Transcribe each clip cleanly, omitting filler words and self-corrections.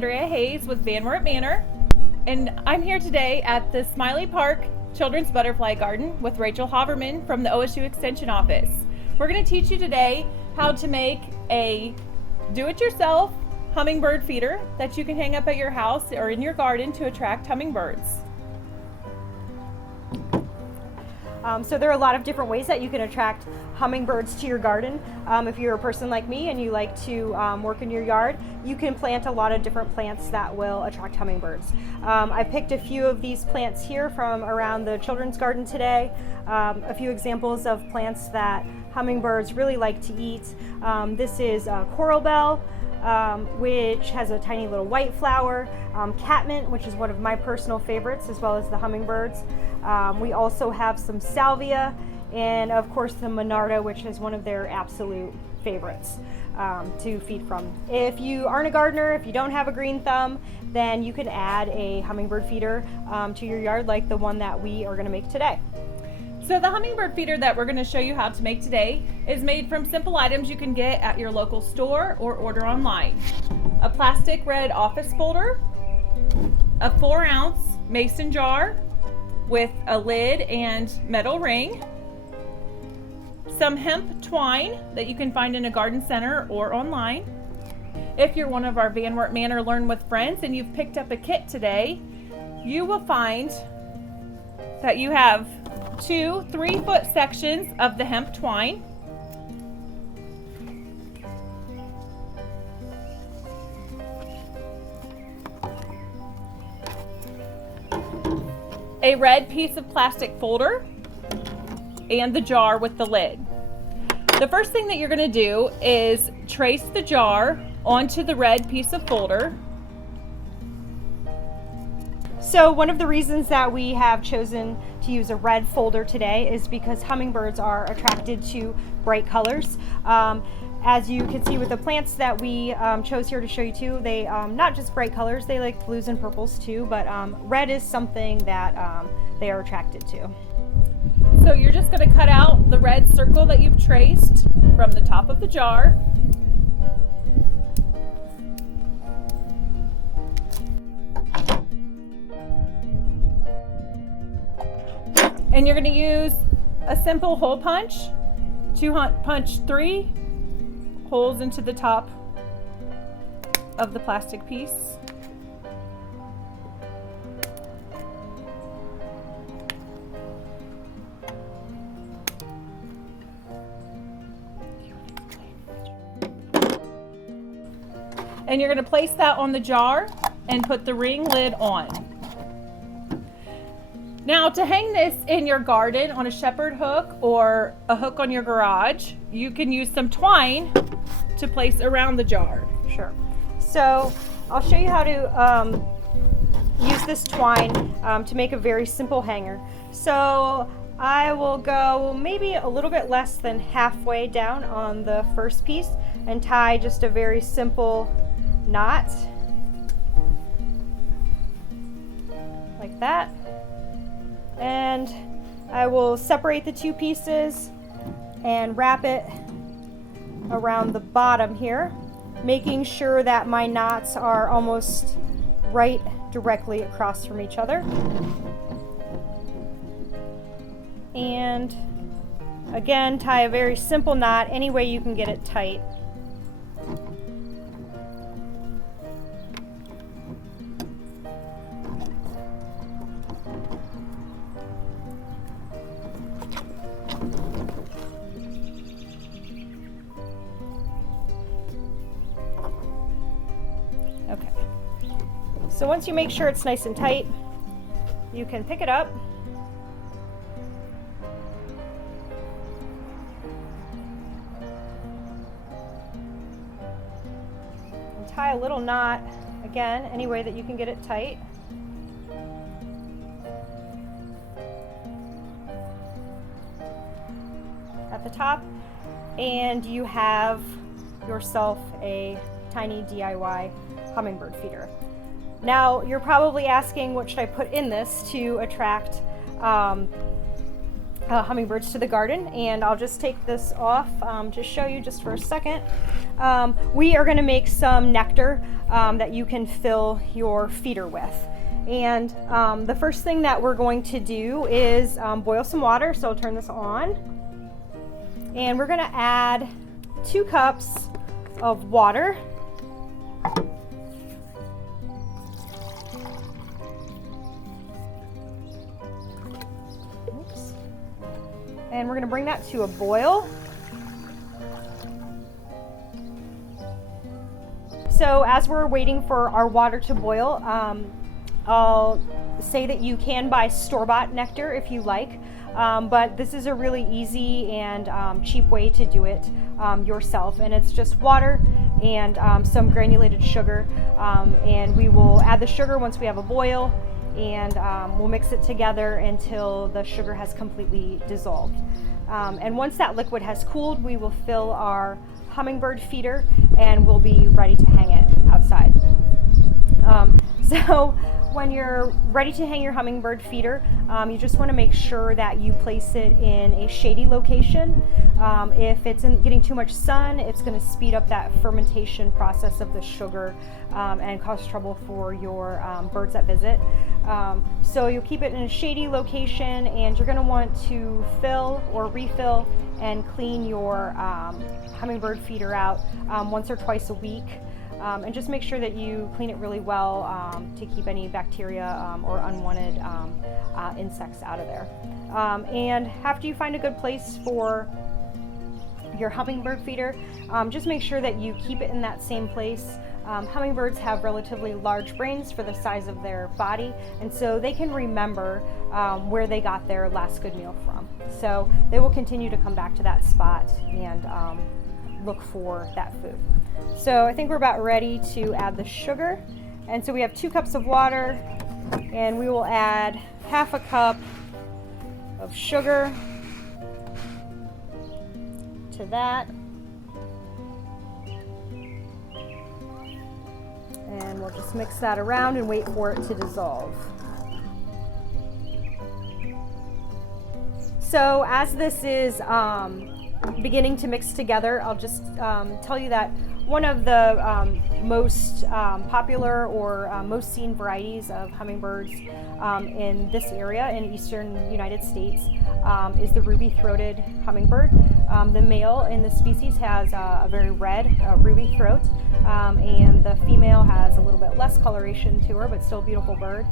Andrea Hayes with Wert Manor, and I'm here today at the Smiley Park Children's Butterfly Garden with Rachel Haverman from the OSU Extension office. We're going to teach you today how to make a do-it-yourself hummingbird feeder that you can hang up at your house or in your garden to attract hummingbirds. So there are a lot of different ways that you can attract hummingbirds to your garden. If you're a person like me and you like to work in your yard, you can plant a lot of different plants that will attract hummingbirds. I picked a few of these plants here from around the children's garden today. A few examples of plants that hummingbirds really like to eat. This is coral bell, which has a tiny little white flower, catmint, which is one of my personal favorites, as well as the hummingbirds. We also have some salvia, and of course the monarda, which is one of their absolute favorites to feed from. If you aren't a gardener, if you don't have a green thumb, then you can add a hummingbird feeder to your yard like the one that we are going to make today. So the hummingbird feeder that we're going to show you how to make today is made from simple items you can get at your local store or order online. A plastic red office folder, a 4-ounce mason jar with a lid and metal ring, some hemp twine that you can find in a garden center or online. If you're one of our Wert Manor Learn with Friends and you've picked up a kit today, you will find that you have 2 3-foot sections of the hemp twine, a red piece of plastic folder, and the jar with the lid. The first thing that you're going to do is trace the jar onto the red piece of folder. So one of the reasons that we have chosen to use a red folder today is because hummingbirds are attracted to bright colors. As you can see with the plants that we chose here to show you too, they not just bright colors, they like blues and purples too, but red is something that they are attracted to. So you're just going to cut out the red circle that you've traced from the top of the jar. And you're going to use a simple hole punch to punch 3 holes into the top of the plastic piece. And you're going to place that on the jar and put the ring lid on. Now, to hang this in your garden on a shepherd hook or a hook on your garage, you can use some twine to place around the jar. Sure. So I'll show you how to use this twine to make a very simple hanger. So I will go maybe a little bit less than halfway down on the first piece and tie just a very simple knot like that. And I will separate the 2 pieces and wrap it around the bottom here, making sure that my knots are almost right directly across from each other. And again, tie a very simple knot any way you can get it tight. Okay, so once you make sure it's nice and tight, you can pick it up and tie a little knot, again, any way that you can get it tight. At the top, and you have yourself a tiny DIY hummingbird feeder. Now you're probably asking, what should I put in this to attract hummingbirds to the garden, and I'll just take this off to show you just for a second. We are going to make some nectar that you can fill your feeder with. And the first thing that we're going to do is boil some water. So I'll turn this on, and we're going to add 2 cups of water. Oops. And we're going to bring that to a boil. So as we're waiting for our water to boil, I'll say that you can buy store-bought nectar if you like, but this is a really easy and cheap way to do it yourself. And it's just water and some granulated sugar, and we will add the sugar once we have a boil, and we'll mix it together until the sugar has completely dissolved. And once that liquid has cooled, we will fill our hummingbird feeder and we'll be ready to hang it outside. So when you're ready to hang your hummingbird feeder, you just want to make sure that you place it in a shady location. If it's getting too much sun, it's going to speed up that fermentation process of the sugar and cause trouble for your birds that visit. So you'll keep it in a shady location, and you're going to want to fill or refill and clean your hummingbird feeder out once or twice a week. And just make sure that you clean it really well to keep any bacteria or unwanted insects out of there. And after you find a good place for your hummingbird feeder, just make sure that you keep it in that same place. Hummingbirds have relatively large brains for the size of their body, and so they can remember where they got their last good meal from. So they will continue to come back to that spot and look for that food. So I think we're about ready to add the sugar. And so we have 2 cups of water, and we will add half a cup of sugar to that. And we'll just mix that around and wait for it to dissolve. So as this is beginning to mix together, I'll just tell you that one of the most popular or most seen varieties of hummingbirds in this area in eastern United States is the ruby-throated hummingbird. The male in the species has a very red ruby throat, and the female has a little bit less coloration to her, but still a beautiful bird.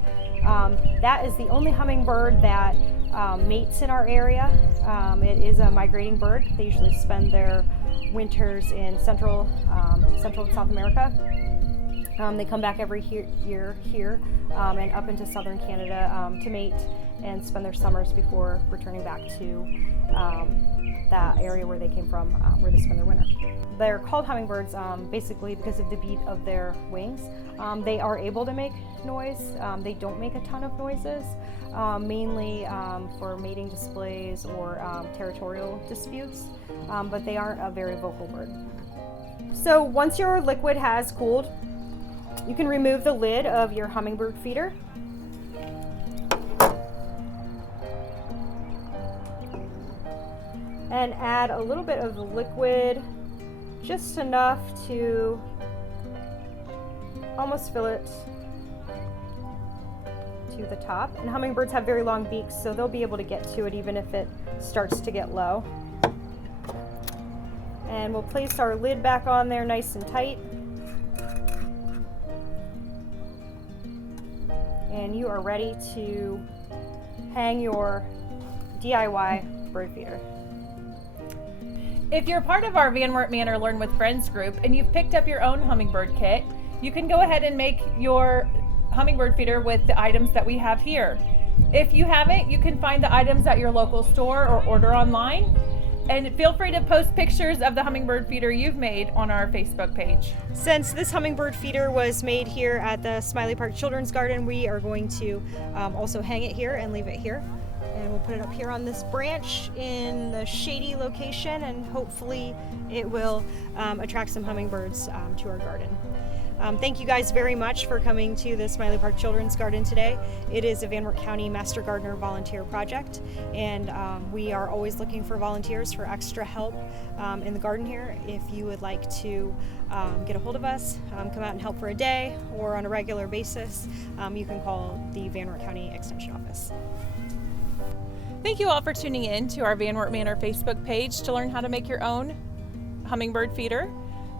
That is the only hummingbird that mates in our area. It is a migrating bird. They usually spend their winters in Central and South America. They come back every year here and up into southern Canada to mate and spend their summers before returning back to that area where they came from, where they spend their winter. They're called hummingbirds basically because of the beat of their wings. They are able to make noise. They don't make a ton of noises, mainly for mating displays or territorial disputes, but they aren't a very vocal bird. So once your liquid has cooled, you can remove the lid of your hummingbird feeder. And add a little bit of the liquid, just enough to almost fill it to the top. And hummingbirds have very long beaks, so they'll be able to get to it even if it starts to get low. And we'll place our lid back on there nice and tight. And you are ready to hang your DIY bird feeder. If you're part of our Wert Manor Learn with Friends group and you've picked up your own hummingbird kit, you can go ahead and make your hummingbird feeder with the items that we have here. If you haven't, you can find the items at your local store or order online. And feel free to post pictures of the hummingbird feeder you've made on our Facebook page. Since this hummingbird feeder was made here at the Smiley Park Children's Garden, we are going to also hang it here and leave it here. And we'll put it up here on this branch in the shady location, and hopefully it will attract some hummingbirds to our garden. Thank you guys very much for coming to the Smiley Park Children's Garden today. It is a Van Wert County Master Gardener volunteer project, and we are always looking for volunteers for extra help in the garden here. If you would like to get a hold of us, come out and help for a day or on a regular basis, you can call the Van Wert County Extension office. Thank you all for tuning in to our Van Wert Manor Facebook page to learn how to make your own hummingbird feeder.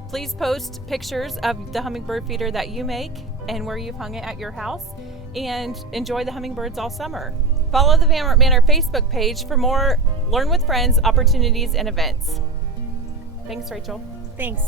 Please post pictures of the hummingbird feeder that you make and where you've hung it at your house, and enjoy the hummingbirds all summer. Follow the Van Wert Manor Facebook page for more Learn with Friends opportunities and events. Thanks, Rachel. Thanks.